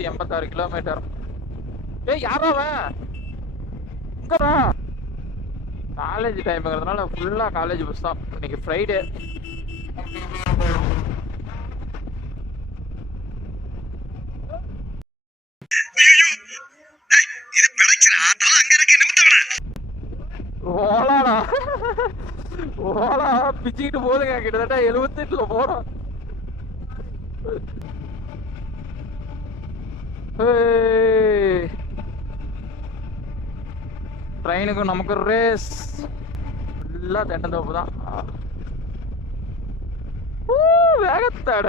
186 kilometre. ஏய் யாரா அவன்? எங்கடா? காலேஜ் டைம்ங்கிறதுனால ஃபுல்லா காலேஜ் பஸ் தான். இன்னைக்கு ஃப்ரைடே. ஓலாடா ஓலா பிச்சுக்கிட்டு போதுங்க, கிட்டத்தட்ட 78ல போறோம். ட்ரெயினுக்கும் நமக்கு ரேஸ் ஃபுல்லா தென்னந்தோப்பு தான். வேகத்தாட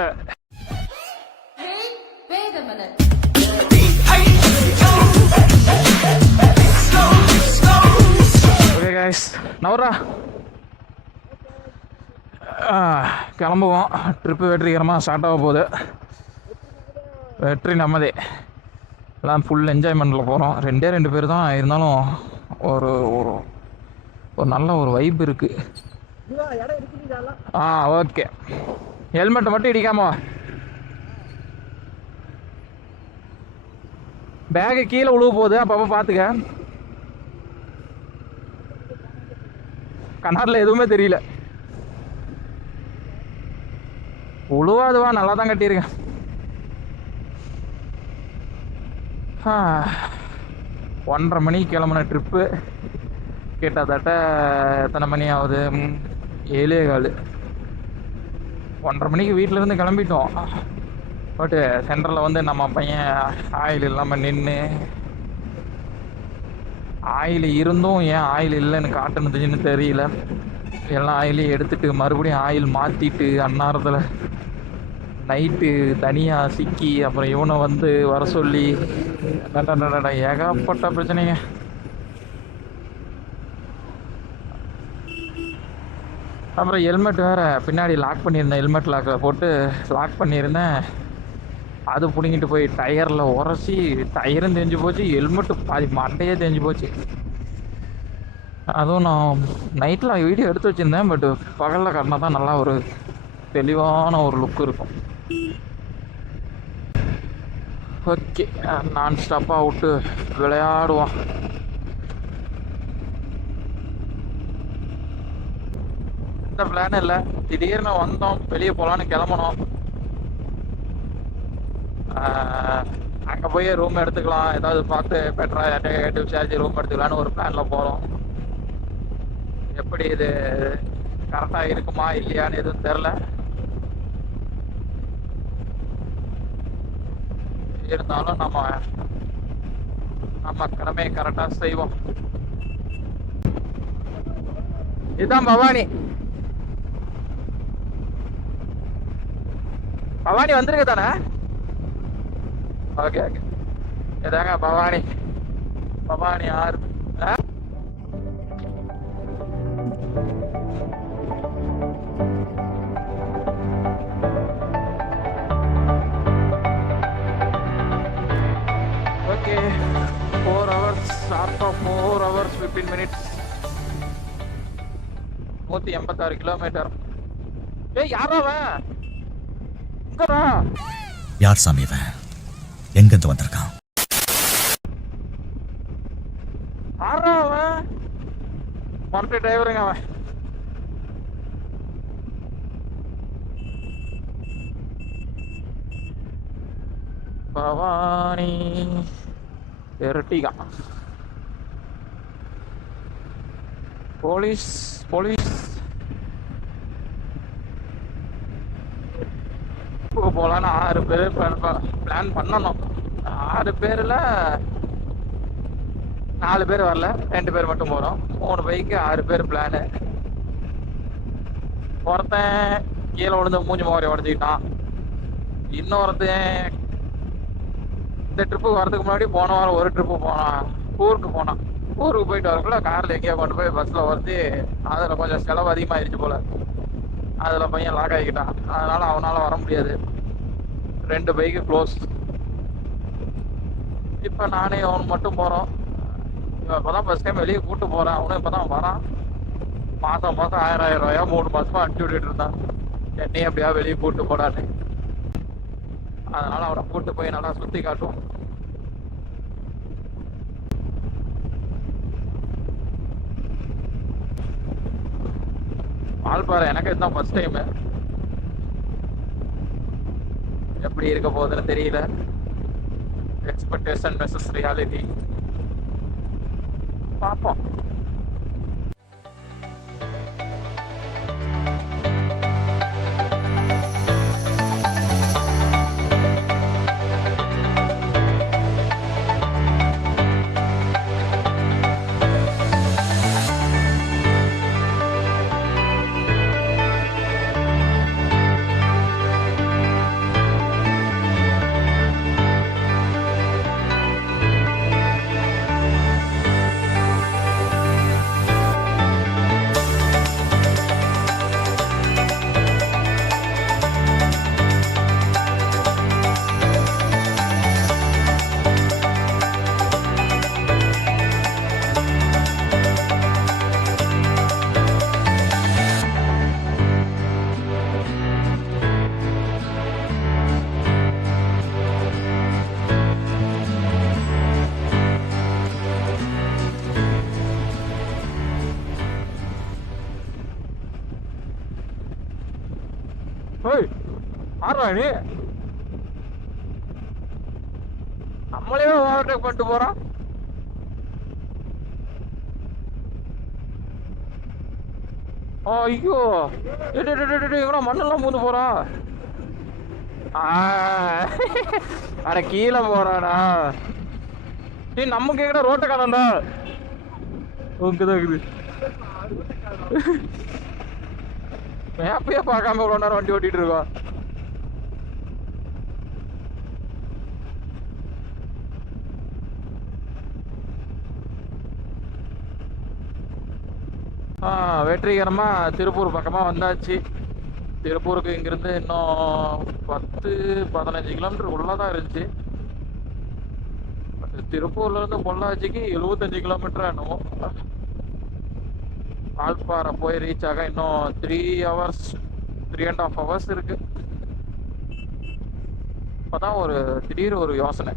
நவரா கிளம்புவோம். ட்ரிப்பு வெற்றிகரமாக ஸ்டார்ட் ஆக போகுது. வெற்றி நம்மதே. எல்லாம் ஃபுல் என்ஜாய்மெண்ட்டில் போகிறோம். 2 பேர் தான் இருந்தாலும் ஒரு ஒரு ஒரு நல்ல ஒரு வைப் இருக்குது. ஓகே. ஹெல்மெட்டை மட்டும் இடிக்காம வா. பேகு கீழே உழுவ போகுது, அப்பப்போ பார்த்துக்க. கண்ணாடில் எதுவுமே தெரியல. உழுவாதுவா, நல்லா தான் கட்டியிருக்கேன். 1:30 மணிக்கு கிளம்புன ட்ரிப்பு கிட்டத்தட்ட எத்தனை மணி ஆகுது? 7:15. 1:30 மணிக்கு வீட்டிலேருந்து கிளம்பிட்டோம். பட்டு சென்டரில் வந்து நம்ம பையன் ஆயில் இல்லாமல் நின்று, ஆயில் இருந்தும் ஏன் ஆயில் இல்லைன்னு காட்டுனதுன்னு தெரியல. எல்லாம் ஆயிலையும் எடுத்துட்டு மறுபடியும் ஆயில் மாற்றிட்டு அந்நேரத்தில் நைட்டு தனியாக சிக்கி அப்புறம் இவனை வந்து வர சொல்லி ஏகப்பட்ட பிரச்சனைங்க. அப்புறம் ஹெல்மெட் வேறு பின்னாடி லாக் பண்ணியிருந்தேன். ஹெல்மெட் லாக்கில் போட்டு லாக் பண்ணியிருந்தேன். அது பிடிங்கிட்டு போய் டயரில் உரசி டயரும் தெரிஞ்சு போச்சு, ஹெல்மெட்டு பாதி மண்டையே தெரிஞ்சு போச்சு. அதுவும் நான் நைட்டில் வீடியோ எடுத்து வச்சுருந்தேன். பட் பகலில் காட்டினா தான் நல்லா ஒரு தெளிவான ஒரு லுக் இருக்கும். ஓகே, நான் ஸ்டாப்பாக விட்டு விளையாடுவோம். எந்த பிளான் இல்லை. திடீர்னு வந்தோம், வெளியே போகலான்னு கிளம்பணும். அங்கே போய் ரூம் எடுத்துக்கலாம், ஏதாவது பார்த்து பெட்டராக யார்கிட்ட விசாரிச்சு ரூம் எடுத்துக்கலான்னு ஒரு பிளானில் போகிறோம். எப்படி இது கரெக்டாக இருக்குமா இல்லையான்னு எதுவும் தெரில. இருந்தாலும் நம்ம கடமையை கரெக்டாக செய்வோம். இதுதான் பவானி. பவானி வந்துருக்கு தானே? ஓகே ஓகே, இதாங்க பவானி. பவானி ஆறு. ஓகே, 4 hours, ஷார்ப்பாக 4 hours 15 minutes, 186 கிலோமீட்டர். ஏய் யாரா அவன்? எங்கடா? யார் சாமி அவன்? எங்கிருந்து வந்திருக்கான்? ஆறா அவன்? மொட்டை டிரைவருங்க அவன். பவானி எர்டிகா. போலீஸ் போலீஸ் போகலான்னு 6 பேர் பிளான் பண்ணணும். 6 பேரில் 4 பேர் வரல, 2 பேர் மட்டும் போகிறோம். 3 பைக்கு 6 பேர் பிளானு. ஒருத்தன் கீழே விழுந்து மூஞ்சி முகரை உடஞ்சிக்கிட்டான். இன்னொருத்தன் இந்த ட்ரிப்புக்கு வரதுக்கு முன்னாடி போன வாரம் ஒரு ட்ரிப்பு போனான், ஊருக்கு போனான். ஊருக்கு போயிட்டு வரக்குள்ள காரில் எங்கேயோ கொண்டு போய் பஸ்ஸில் வந்து அதில் கொஞ்சம் செலவு அதிகமாகிடுச்சு போல். அதில் பையன் லாக் ஆகிக்கிட்டான். அதனால் அவனால் வர முடியாது. 2 பைக்கு க்ளோஸ். இப்போ நானே அவனு மட்டும் போகிறோம். இவன் இப்போ தான் ஃபஸ்ட் டைம் வெளியே கூப்பிட்டு போகிறேன். அவனும் இப்போ தான் வரான். மாதம் 1000 ரூபாயா 3 மாதமாக அனுப்பிச்சி விட்டுட்டு இருந்தான். என்னையும் அப்படியா வெளியே கூப்பிட்டு போடான்னு. அதனால அவனை கூட்டு போய் நல்லா சுத்தி காட்டுவோம். வால்பாறை எனக்கு இதுதான் ஃபர்ஸ்ட் டைம். எப்படி இருக்க போகுதுன்னு தெரியல. எக்ஸ்பெக்டேஷன் வெர்சஸ் ரியாலிட்டி பார்ப்போம். ஏய் ஆறா நீ நம்மளே ஓவர்டேக் பண்ணிட்டு போறான். ஐயோ எங்கடா மண்ணெல்லாம் மூந்து போறான். அட கீழே போறானா? நீ நமக்கு எங்கடா ரோட்டை காணண்டா? உங்கதான் இருக்குது. மேப்பையே பார்க்காம ஒரு நேரம் வண்டி ஓட்டிட்டு இருக்கோம். வெற்றிகரமா திருப்பூர் பக்கமா வந்தாச்சு. திருப்பூருக்கு இங்கிருந்து இன்னும் 10-15 கிலோமீட்டர் உள்ளதான் இருந்துச்சு. திருப்பூர்ல இருந்து பொள்ளாச்சிக்கு 75 கிலோமீட்டர் என்னமோ. வால்பாறை போய் ரீச் ஆக இன்னும் 3.5 hours இருக்கு. இப்பதான் திடீர் ஒரு யோசனை.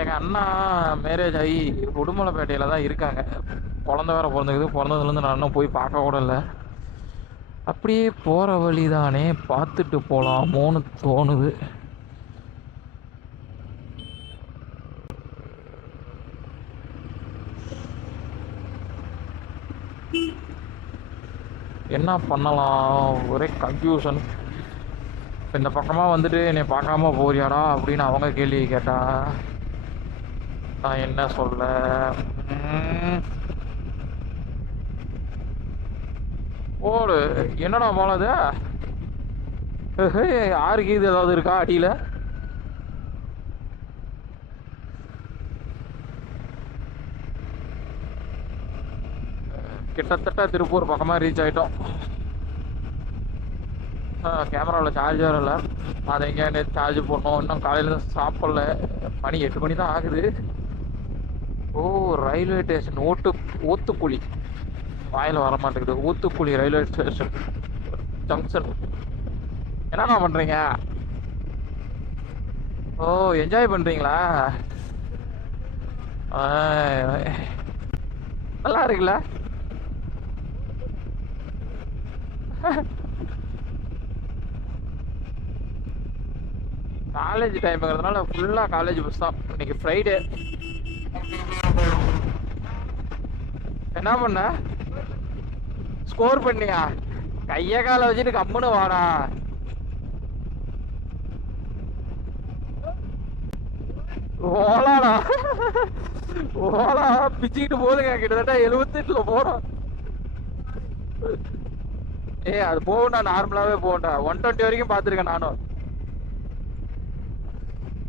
எங்க அண்ணா மேரேஜ் ஆகி உடுமலைப்பேட்டையில தான் இருக்காங்க. குழந்தை வேற பிறந்ததுக்கு பிறந்ததுலேருந்து நான் இன்னும் போய் பார்க்க கூட இல்லை. அப்படியே போற வழிதானே பார்த்துட்டு போலாமோன்னு தோணுது. என்ன பண்ணலாம், ஒரே கன்ஃபியூஷன். இந்த பக்கமாக வந்துட்டு என்னை பார்க்காம போறியாடா அப்படின்னு அவங்க கேள்வி கேட்டா நான் என்ன சொல்ல? ஓடு என்னடா போனது? யாருக்கு இது ஏதாவது இருக்கா அடியில்? கிட்டத்தட்ட திருப்பூர் பக்கமாக ரீச் ஆகிட்டோம். கேமராவில் சார்ஜர் இல்லை, அதை எங்கேயா நேற்று சார்ஜ் போடணும். இன்னும் காலையில் சாப்பிடல, மணி 8 மணி தான் ஆகுது. ஓ ரயில்வே ஸ்டேஷன் ஊத்துக்குழி, வாயில் வர மாட்டேங்குது. Uthukuli railway station junction. என்னண்ணா பண்ணுறீங்க? ஓ என்ஜாய் பண்ணுறீங்களா? நல்லா இருக்குல்ல? காலேஜ் டைம்ங்கிறதுனால ஃபுல்லாக காலேஜ் பஸ் தான். இன்னைக்கு ஃப்ரைடே. என்ன பண்ண? ஸ்கோர் பண்ணியா? கைய காலை வச்சுட்டு கம்முன்னு வாடா. ஓலாடா ஓலா பிச்சுக்கிட்டு போதுங்க. கிட்டத்தட்ட 78ல போடும். அது போகும்டா, நார்மலாவே போகும்டா. 120 வரைக்கும் பார்த்துருக்கேன் நானும்.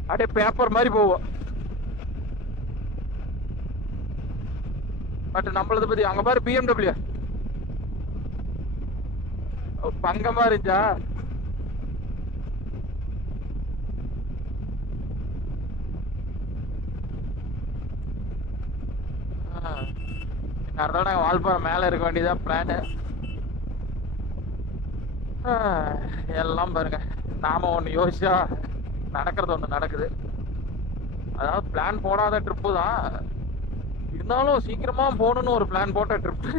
அப்படியே பேப்பர் மாதிரி போவோம். பட் நம்மளது பத்தி அங்க பாரு BMW பங்கமா இருந்துச்சா? நாங்க வால்பாறை மேல இருக்க வேண்டியதா பிளான். எல்லாம் பாருங்க, நாம ஒண்ணு யோசிச்சா நடக்கிறது ஒன்று நடக்குது. அதாவது பிளான் போடாத ட்ரிப்பு தான், இருந்தாலும் சீக்கிரமா போகணுன்னு ஒரு பிளான் போட்ட ட்ரிப்பு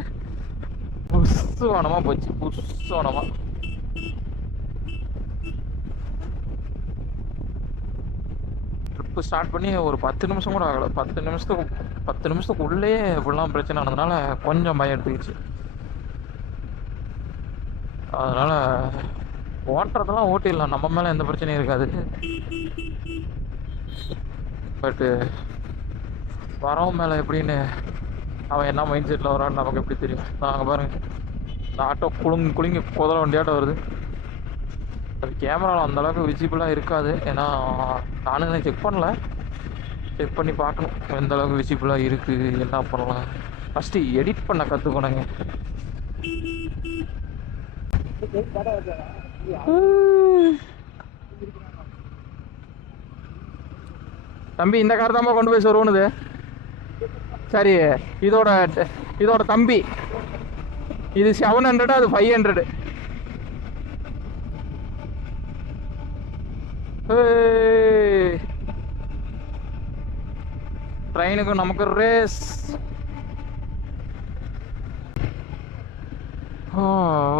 புஸ்வானமா போச்சு. புஸ்வானமா ட்ரிப்பு ஸ்டார்ட் பண்ணி ஒரு 10 நிமிஷம் கூட ஆகலை. 10 நிமிஷத்துக்குள்ளேயே இப்படிலாம் பிரச்சனை ஆனதுனால கொஞ்சம் பயம் எடுத்துக்கிச்சு. அதனால ஓட்டுறதெல்லாம் ஓட்டிடலாம், நம்ம மேலே எந்த பிரச்சனையும் இருக்காது. பட்டு வரவன் மேலே எப்படின்னு அவன் என்ன மைண்ட் செட்டில் வரான்னு நமக்கு எப்படி தெரியும்? நாங்கள் பாருங்க, இந்த ஆட்டோ குலுங்கி குதிரை வண்டியாட்டம் வருது. அது கேமராவில் அந்தளவுக்கு விசிபிளாக இருக்காது, ஏன்னா நானும் செக் பண்ணல. செக் பண்ணி பார்க்கணும் எந்த அளவுக்கு விசிபிளாக இருக்குது, என்ன பண்ணலாம். ஃபஸ்ட்டு எடிட் பண்ண கற்றுக்கணுங்க. தம்பி இந்த கார் தான்ப்பா கொண்டு போய் சொருவணுது. சரி, இதோட தம்பி இது 700, அது 500. ட்ரெயினுக்கும் நமக்கு ரேஸ்.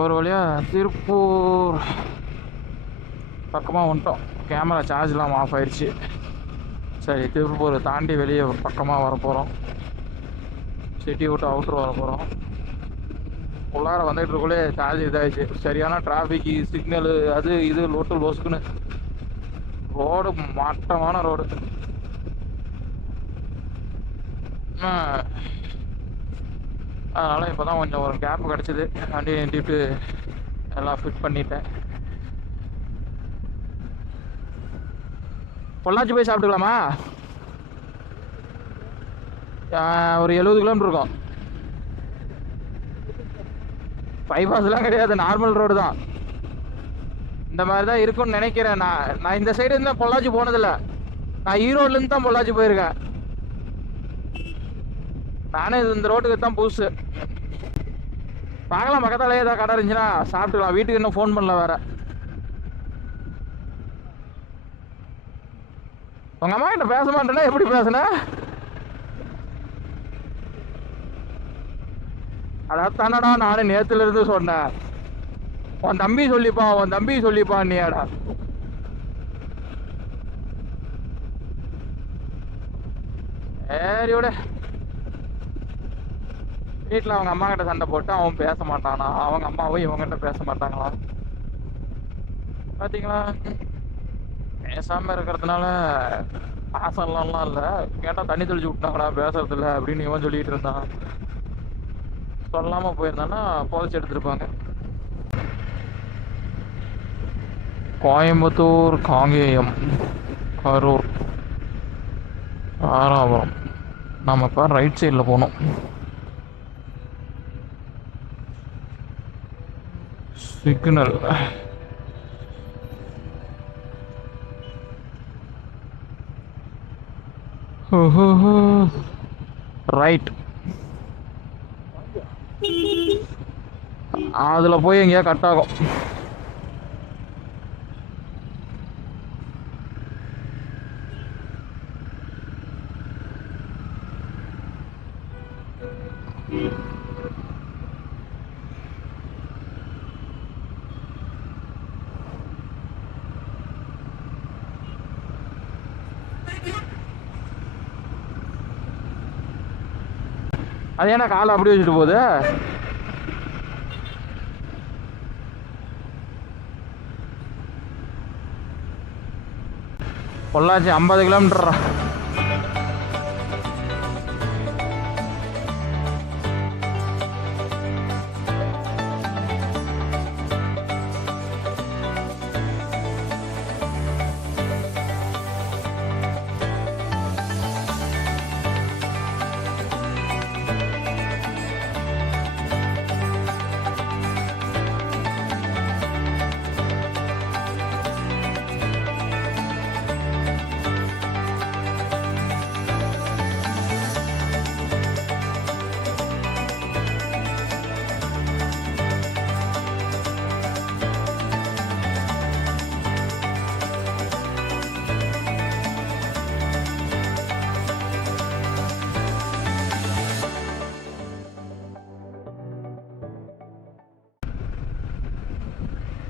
ஒரு வழியா திருப்பூர் பக்கமாக வந்துட்டோம். கேமரா சார்ஜ்லாம் ஆஃப் ஆயிடுச்சு. சரி, திருப்பூர் தாண்டி வெளியே பக்கமாக வர போகிறோம். சிட்டி விட்டு அவுட்ரு வர போகிறோம். உள்ளார வந்துட்டு இருக்கக்குள்ளே சார்ஜ் இதாகிடுச்சு. சரியான டிராஃபிக்கு, சிக்னலு, அது இது லோட்டு லோஸ்க்குன்னு. ரோடு மட்டமான ரோடு. அதனால் இப்போ தான் கொஞ்சம் ஒரு கேப் கிடச்சிது. வண்டி நிறுத்திட்டு எல்லாம் ஃபிட் பண்ணிட்டேன். பொள்ளாச்சி போய் சாப்பிட்டுக்கலாமா? ஒரு 70 கிலோமீட்டர் இருக்கும். பைபாஸ்லாம் கிடையாது, நார்மல் ரோடு தான். இந்த மாதிரி தான் இருக்கும்னு நினைக்கிறேன். நான் இந்த சைடு இருந்தால் பொள்ளாச்சி போனதில்லை. நான் ஈரோட்லேருந்து தான் பொள்ளாச்சி போயிருக்கேன். நானே இந்த ரோட்டுக்கு தான் புதுசு. பார்க்கலாம், பக்கத்தாலே ஏதாவது கடை இருந்துச்சுன்னா சாப்பிட்டுக்கலாம். வீட்டுக்கு இன்னும் ஃபோன் பண்ணல வேற. உங்க அம்மா கிட்ட பேச மாட்டேன்னா எப்படி பேசுன? அதானடா நானும் நேத்துல இருந்து சொன்னேன். உன் தம்பி சொல்லிப்பான் நீடா. சரி விட. வீட்டில் அவங்க அம்மா கிட்ட சண்டை போட்டு அவன் பேச மாட்டானா, அவங்க அம்மாவும் இவங்ககிட்ட பேச மாட்டாங்களா? பார்த்தீங்களா, பேசாமல் இருக்கிறதுனால பாசம்லாம் இல்லை. கேட்டால் தண்ணி தெளிச்சு விட்டாங்கடா பேசுறது இல்லை அப்படின்னு இவன் சொல்லிட்டு இருந்தான். சொல்லாமல் போயிருந்தான்னா புதைச்சி எடுத்துருப்பாங்க. கோயம்புத்தூர், காங்கேயம், கரூர், ஆராபுரம். நம்ம இப்போ ரைட் சைடில் போகணும். Signal right. அதில் போய் எங்கேயா கட் ஆகும். அது ஏன்னா காலை அப்படி வச்சுட்டு போகுது. பொள்ளாச்சி 50 கிலோமீட்டர்.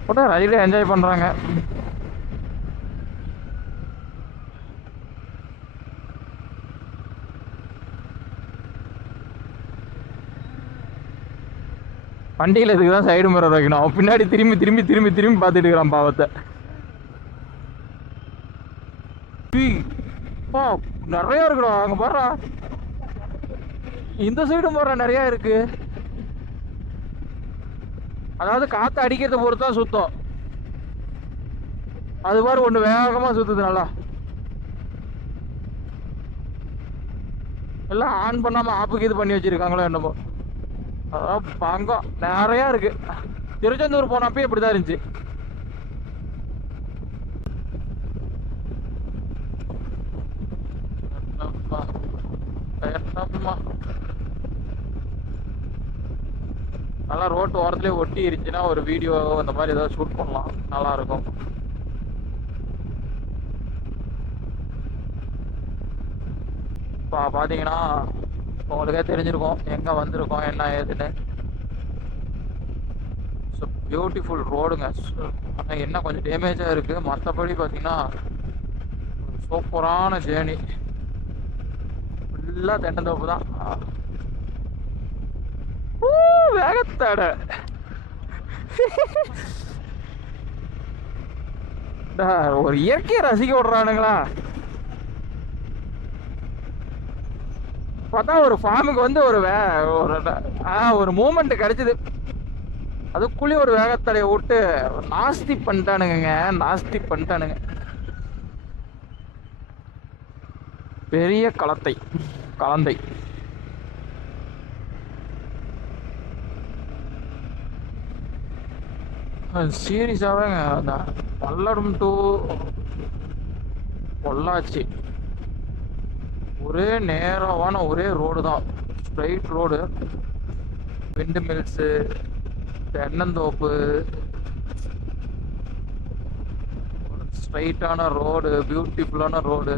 கூட ரயிலே என்ஜாய் பண்ணுறாங்க. வண்டியில் இதுக்கு தான் சைடு மிரர் வைக்கணும். அவன் பின்னாடி திரும்பி திரும்பி திரும்பி திரும்பி பார்த்துட்டு இருக்கிறான் பாவத்தை. நிறையா இருக்குடா அங்கே பாடுறா. இந்த சைடும் போடுற நிறையா இருக்கு. அதாவது காற்று அடிக்கிறத பொறுத்து தான் சுத்தம். அது மாதிரி ஒன்று வேகமாக சுற்றுது நல்லா. எல்லாம் ஆன் பண்ணாமல் ஆப்புக்கு இது பண்ணி வச்சுருக்காங்களோ என்னமோ. அதான் பங்கம் நிறையா இருக்கு. திருச்செந்தூர் போனப்போ இப்படி தான் இருந்துச்சு. நல்லா ரோட்டு ஓரத்துலேயே ஒட்டி இருந்துச்சுன்னா ஒரு வீடியோ அந்த மாதிரி ஏதாவது ஷூட் பண்ணலாம், நல்லா இருக்கும். இப்போ பார்த்தீங்கன்னா உங்களுக்கே தெரிஞ்சிருக்கும் எங்கே வந்திருக்கோம் என்ன ஏதுன்னு. ஸோ பியூட்டிஃபுல் ரோடுங்க. ஆனால் என்ன கொஞ்சம் டேமேஜாக இருக்குது, மற்றபடி பார்த்தீங்கன்னா சூப்பரான ஜேர்னி. ஃபுல்லாக தென்னந்தோப்பு தான். வேகத்தட ஒரு இயற்கையை ரசிக்க விடுறானுங்களா. பார்த்தா ஒரு ஃபார்முக்கு வந்து ஒரு மூமெண்ட் கிடைச்சிது. அதுக்குள்ளேயே ஒரு வேகத்தடையை விட்டு நாஸ்தி பண்ணிட்டானுங்க. நாஸ்தி பண்ணிட்டானுங்க. பெரிய கலந்தை. சீரியஸாவேங்க அந்த பல்லடம் டு பொள்ளாச்சி ஒரே நேரமான ஒரே ரோடு தான், ஸ்ட்ரைட் ரோடு. விண்டு மில்ஸு, தென்னந்தோப்பு, ஸ்ட்ரைட்டான ரோடு, பியூட்டிஃபுல்லான ரோடு.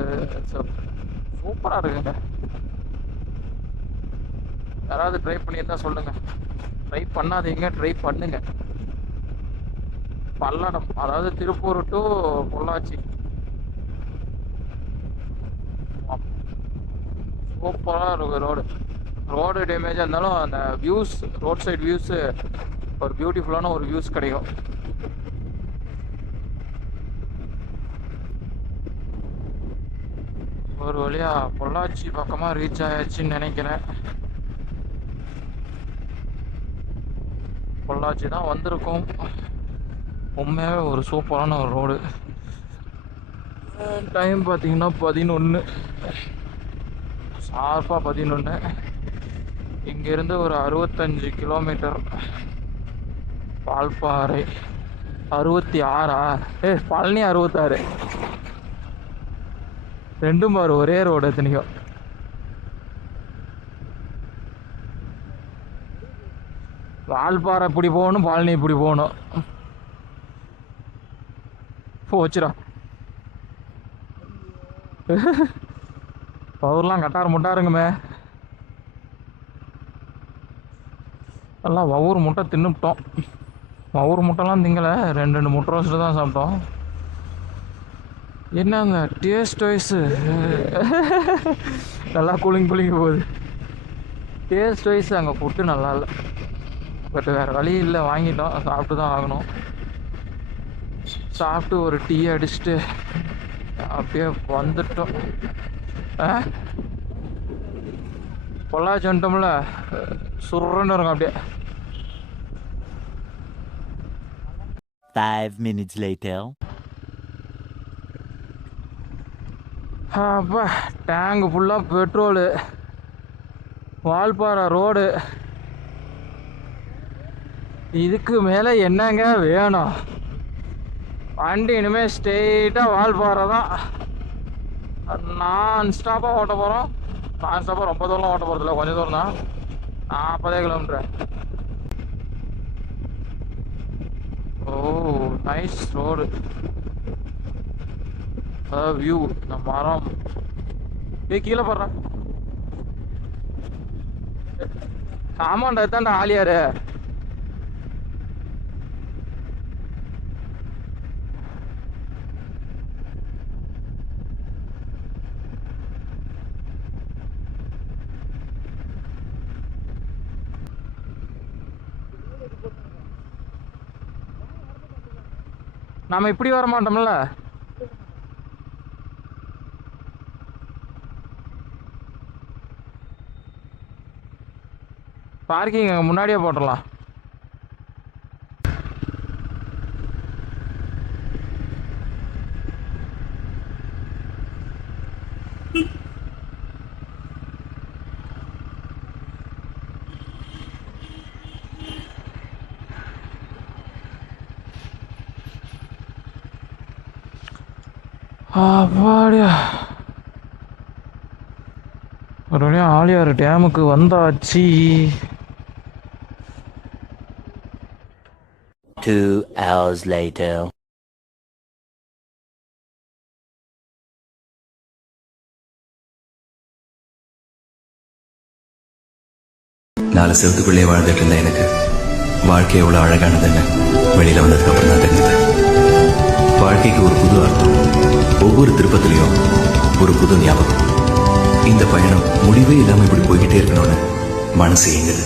சூப்பராக இருக்குங்க. யாராவது ட்ரை பண்ணியிருந்தா சொல்லுங்க. ட்ரை பண்ணாதீங்க, ட்ரை பண்ணுங்க. பல்லடம் அதாவது திருப்பூர் டு பொள்ளாச்சி சூப்பராக இருக்கும். ரோடு டேமேஜாக இருந்தாலும் அந்த வியூஸ், ரோட் சைடு வியூஸு ஒரு பியூட்டிஃபுல்லான ஒரு வியூஸ் கிடைக்கும். ஒரு வழியாக பொள்ளாச்சி பக்கமாக ரீச் ஆயாச்சுன்னு நினைக்கிறேன். பொள்ளாச்சி தான் வந்திருக்கோம். உண்மையாகவே ஒரு சூப்பரான ஒரு ரோடு. டைம் பார்த்தீங்கன்னா 11 ஷார்ப்பாக 11. இங்கேருந்து ஒரு 65 கிலோமீட்டர். வால்பாறை 66. பழனி 66. ரெண்டும் பாரு ஒரே ரோடு எத்தனைக்கும். வால்பாறை இப்படி போகணும், பழனி இப்படி போகணும். போச்சுடா. பவர்லாம் முட்டாருங்கமே. எல்லாம் ஒவ்வொரு முட்டை தின்னுட்டோம். ஒவ்வொரு முட்டைலாம் திங்கலை, 2 முட்டை ரோஸ்ட்டு தான் சாப்பிட்டோம். என்னங்க டேஸ்ட் வைஸு நல்லா கூலிங் போகுது. டேஸ்ட் வைஸ் அங்கே ஃபுட்டு நல்லா இல்லை. பட் வேறு வழி இல்லை, வாங்கிட்டோம், சாப்பிட்டு தான் ஆகணும். சாப்பிட்டு ஒரு டீ அடிச்சுட்டு அப்படியே வந்துட்டோம். பொள்ளாச்சி வந்துட்டோம்ல, சுருன்னு இருக்கும் அப்படியே. 5 minutes later. அப்பா டேங்கு ஃபுல்லாக பெட்ரோலு. வால்பாறை ரோடு. இதுக்கு மேலே என்னங்க வேணும்? வண்டி இனிமேல் ஸ்ட்ரெயிட்டாக வால்பாறை தான். நான் ஸ்டாப்பாக ஓட்ட போகிறோம். நான் ஸ்டாப்பாக ரொம்ப தூரம் ஓட்ட போகிறதில்ல, கொஞ்சம் தூரம் தான், 40 கிலோமீட்டர். ஓ நைஸ் ரோடு. வியூ, இந்த மரம் கீழே போடுறேன். ஆமாண்டா, எத்தாண்டா ஆலியாரு. நாம இப்படி வர மாட்டோம்ல. பார்க்கிங் அங்கே முன்னாடியே போட்டுடலாம். அப்பாடியா, ஒரு வழியா ஆழியாறு டேமுக்கு வந்தாச்சு. 2 hours later. நாலு செவத்துக்குள்ளே வாழ்ந்துட்டு இருந்த எனக்கு வாழ்க்கை எவ்வளவு அழகானதுன்னு வெளியில வந்ததுக்கு அப்புறம் தான் தெரிஞ்சது. வாழ்க்கைக்கு ஒரு புது அர்த்தம், ஒவ்வொரு திருப்பத்திலையும் ஒரு புது ஞாபகம். இந்த பயணம் முடிவே இல்லாம இப்படி போய்கிட்டே இருக்கணும்னு மனசு ஏங்குது.